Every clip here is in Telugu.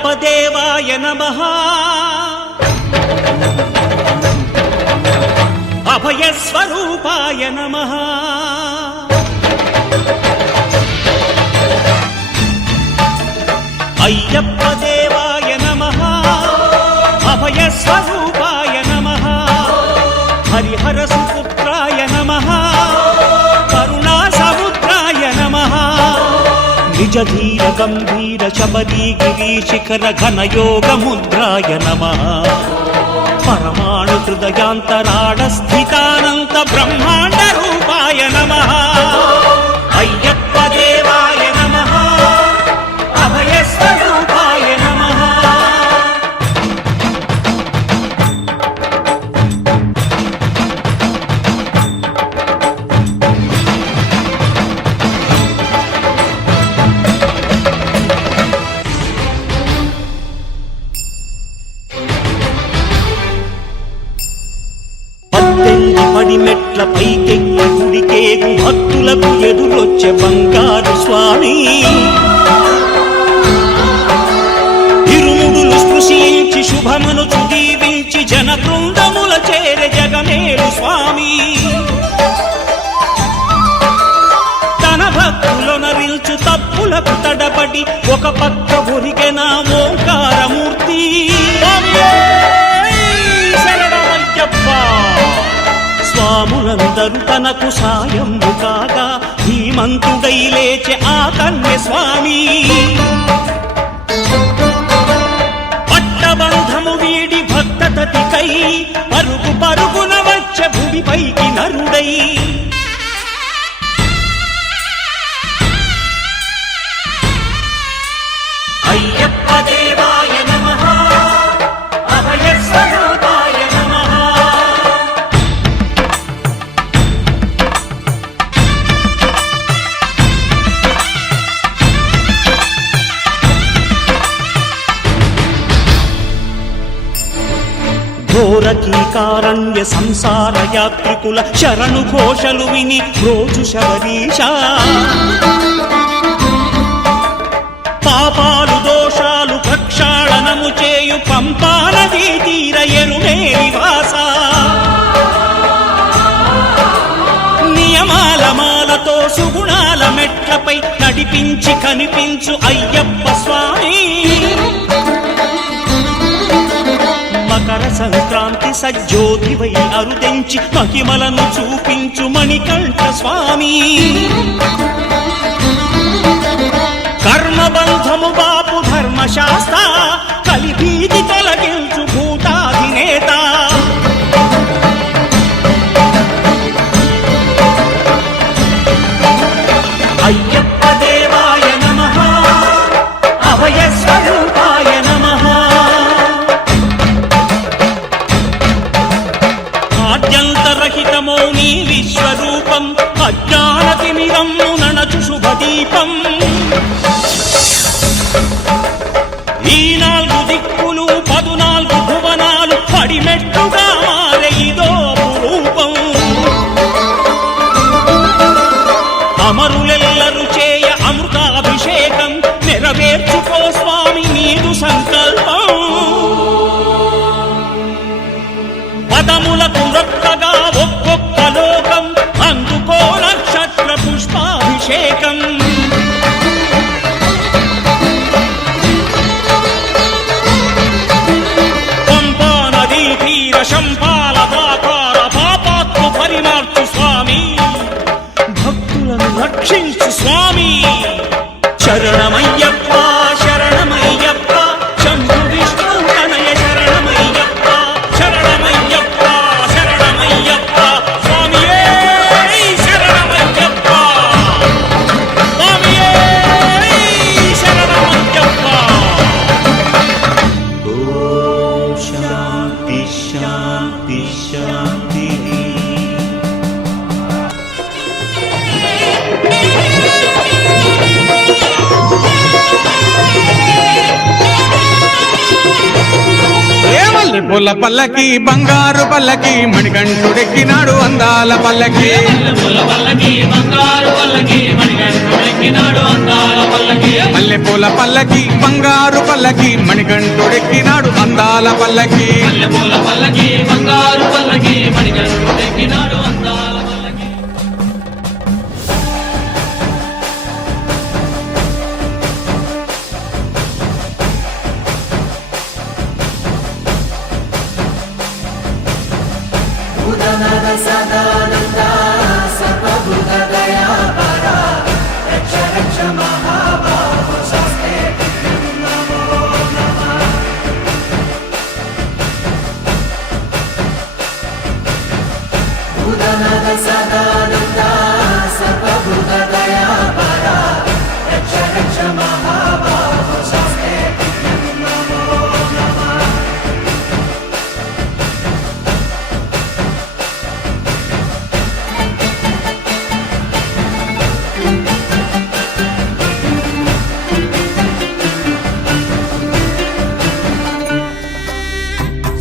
అయ్యప్ప దేవాయ నమః అభయ స్వరూపాయ నమః అయ్యప్ప దేవాయ నమః అభయ స్వరూపాయ నమః హరిహర సుపుత్రాయ నమః కరుణా సముద్రాయ నమః నిజ ధీర గంభీర శబరీ గిరి శిఖర ఘన యోగ ముద్రాయ నమః పరమాణు హృదయాంతరాళ స్థితానంత బ్రహ్మాండ రూపాయ నమః అయ్యప్ప దేవాయ నమః అభయ స్వరూపాయ నమః పడి మెట్ల పైకెక్కి గుడికేగు భక్తులకు ఎదురొచ్చే బంగారు స్వామి ఇరుముడులు స్పృశించి శుభమును చుదీవించి జన బృందముల చేరే జగమేలు స్వామి తన భక్తులొనరిల్చు తప్పులకు తడబడి ఒక పక్క ఒరిగెన ఓంకారమూర్తి స్వాములందరూ తనకు సాయము కాగా ధీమంతుడై లేచె ఆ కన్య స్వామి పట్టబంధము వీడి భక్తతతికై పరుగు పరుగున వచ్చే భూమిపైకి నరుడై అయ్యప్ప దేవాయ నమః అభయ స్వరూపాయ నమః ఘోరకీకారణ్య సంసార యాత్రికుల శరణు ఘోషలు విని రోజు శబరీశ పాపాలు దోషాలు ప్రక్షాళనము చేయు పంపానదీ తీర ఎరుడే నివాస నియమాల మాలతో సుగుణాల మెట్లపై నడిపించి కనిపించు అయ్యప్ప స్వామి మకర సంక్రాంతి సజ్జోతివై అరుదెంచి మహిమలను చూపించు మణికంఠ స్వామి కర్మబంధము బాపు ధర్మశాస్త్ర కలిభీతి తొలగించు భూతాధినేత అయ్యప్ప దేవాయ నమః అభయ స్వరూపాయ నమః ఆద్యంతరహితమో నీ విశ్వరూపం అజ్ఞానతిమిరము నణచు శుభదీపం ఈ 4 దిక్కులు 14 భువనాలు పడిమెట్టుగా మారే ఇదో రూపం అమరులెల్లరు చేయ అమృతాభిషేకం నెరవేర్చుకో స్వామి నీదు సంకల్పం పదములకు రొక్కగా ఒక్కొక్క లోకం అందుకో నక్షత్ర పుష్పాభిషేకం పూల పల్లకి బంగారు పల్లకి మణికంఠుడెక్కినాడు అందాల పల్లకి మల్లె పూల పల్లకి బంగారు పల్లకి మణికంఠుడెక్కినాడు అందాల పల్లకి సదానంద సర్వభూత దయాపరా రక్ష రక్ష మహాబాహో శాస్త్రే నమో నమః భూతనాథ సదానంద సర్వభూత దయాపరా రక్ష రక్ష మహాబాహో శాస్త్రే నమో నమః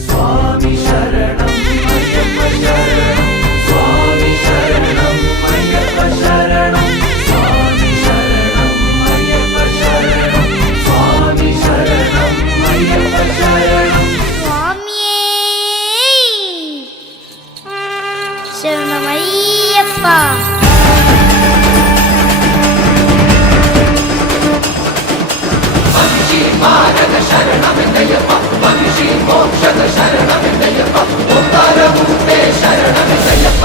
స్వామి శరణం అయ్యప్ప శరణం స్వామి శరణం అయ్యప్ప శరణం స్వామి శరణం అయ్యప్ప శరణం స్వామి శరణం అయ్యప్ప శరణం స్వామియే శరణమయ్యప్ప మారద శరణమెన్నయ్యప్ప మనిషి మోక్షద శరణమెన్నయ్యప్ప ఉత్తరముందే శరణమెన్నయ్యప్ప